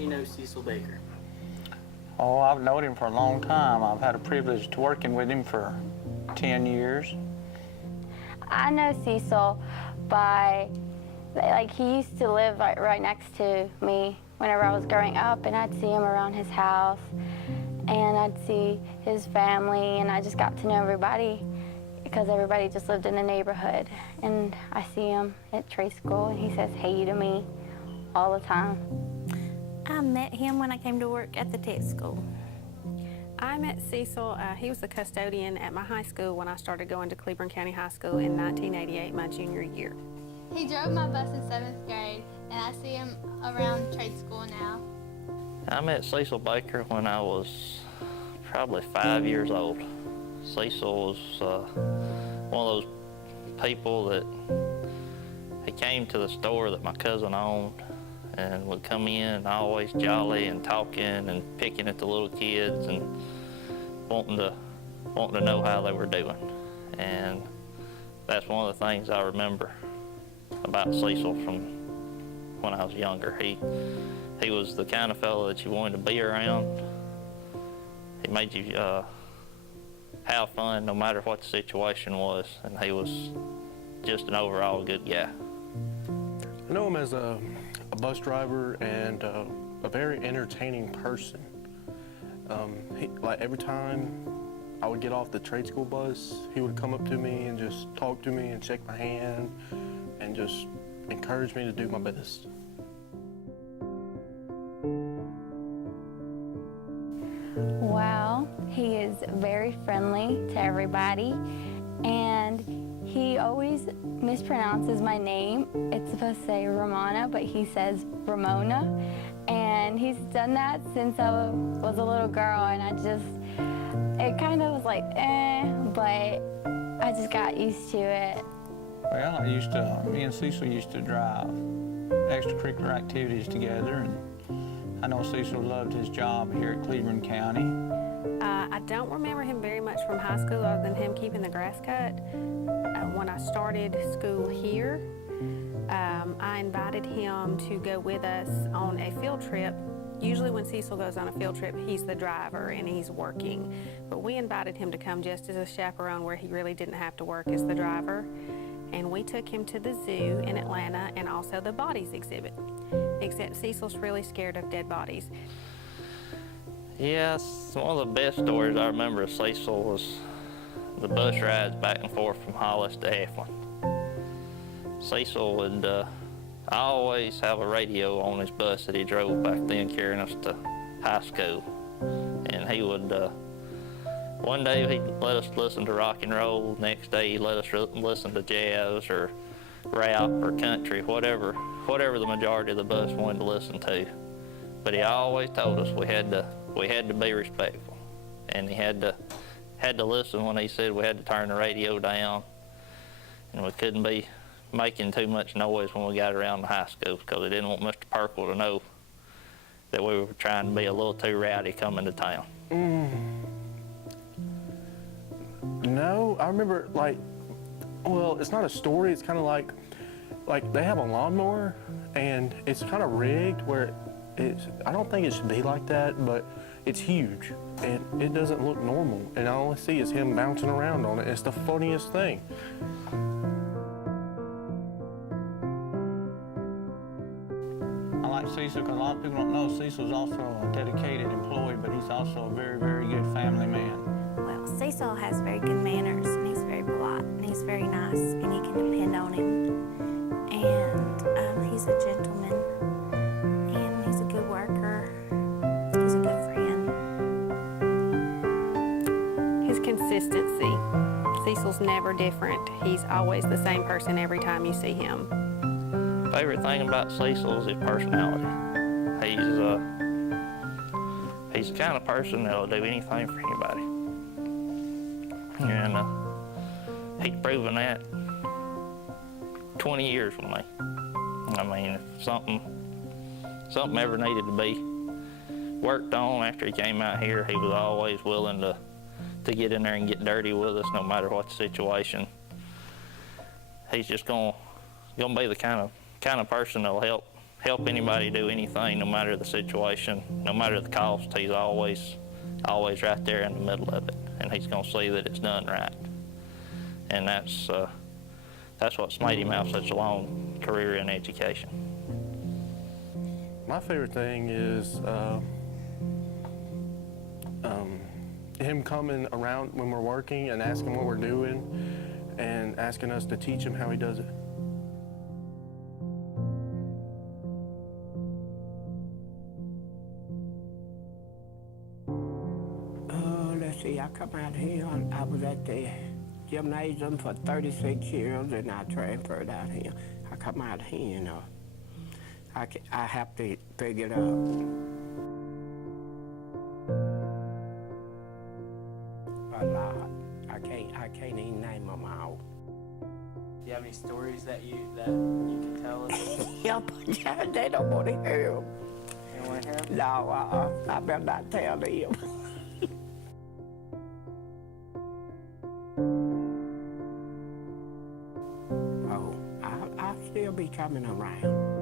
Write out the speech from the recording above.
you know Cecil Baker? Oh, I've known him for a long time. I've had a privilege to working with him for 10 years. I know Cecil by, like, he used to live right next to me whenever I was growing up, and I'd see him around his house, and I'd see his family, and I just got to know everybody because everybody just lived in the neighborhood. And I see him at trade school, and he says hey to me all the time. I met him when I came to work at the tech school. I met Cecil, he was the custodian at my high school when I started going to Cleburne County High School in 1988, my junior year. He drove my bus in 7th grade, and I see him around trade school now. I met Cecil Baker when I was probably 5 years old. Cecil was one of those people that he came to the store that my cousin owned and would come in always jolly and talking and picking at the little kids and wanting to know how they were doing. And that's one of the things I remember about Cecil from when I was younger. He was the kind of fellow that you wanted to be around. He made you have fun no matter what the situation was, and he was just an overall good guy. I know him as a bus driver and a very entertaining person. Like every time I would get off the trade school bus, he would come up to me and just talk to me and shake my hand and just encourage me to do my best. Well, he is very friendly to everybody, and he always mispronounces my name. It's supposed to say Ramona, but he says Ramona. And he's done that since I was a little girl, and it kind of was like, but I just got used to it. Well, me and Cecil used to drive extracurricular activities together, and I know Cecil loved his job here at Cleburne County. I don't remember him very much from high school other than him keeping the grass cut. When I started school here, I invited him to go with us on a field trip. Usually when Cecil goes on a field trip, he's the driver and he's working. But we invited him to come just as a chaperone where he really didn't have to work as the driver. And we took him to the zoo in Atlanta and also the bodies exhibit. Except Cecil's really scared of dead bodies. Yes, one of the best stories I remember of Cecil was the bus rides back and forth from Hollis to Eflin. Cecil would always have a radio on his bus that he drove back then carrying us to high school. And he would, one day he'd let us listen to rock and roll, next day he'd let us listen to jazz or rap or country, whatever the majority of the bus wanted to listen to. But he always told us we had to be respectful, and he had to listen when he said we had to turn the radio down, and we couldn't be making too much noise when we got around the high school because he didn't want Mr. Perkle to know that we were trying to be a little too rowdy coming to town. No, I remember well, it's not a story. It's kind of like they have a lawnmower, and it's kind of rigged where I don't think it should be like that, but it's huge, and it doesn't look normal, and all I see is him bouncing around on it. It's the funniest thing. I like Cecil because a lot of people don't know Cecil's also a dedicated employee, but he's also a very, very good family man. Well, Cecil has very good manners, and he's very polite, and he's very nice, and you can depend on him. And he's a gentleman, and he's a good worker. He's a good friend. His consistency. Cecil's never different. He's always the same person every time you see him. Favorite thing about Cecil is his personality. He's the kind of person that'll do anything for anybody. And he's proven that 20 years with me. I mean, if something ever needed to be worked on after he came out here, he was always willing to get in there and get dirty with us no matter what the situation. He's just gonna be the kind of person that'll help anybody do anything, no matter the situation, no matter the cost. He's always right there in the middle of it, and he's going to see that it's done right. And that's what's made him have such a long career in education. My favorite thing is him coming around when we're working and asking what we're doing and asking us to teach him how he does it. Let's see, I come out here, I was at the gymnasium for 36 years and I transferred out here. I come out here and I have to figure it out. A lot. I can't even name them all. Do you have any stories that you can tell us? Yeah, but they don't want to hear them. You want to hear them? No, I better not tell them. Oh, I'll still be coming around.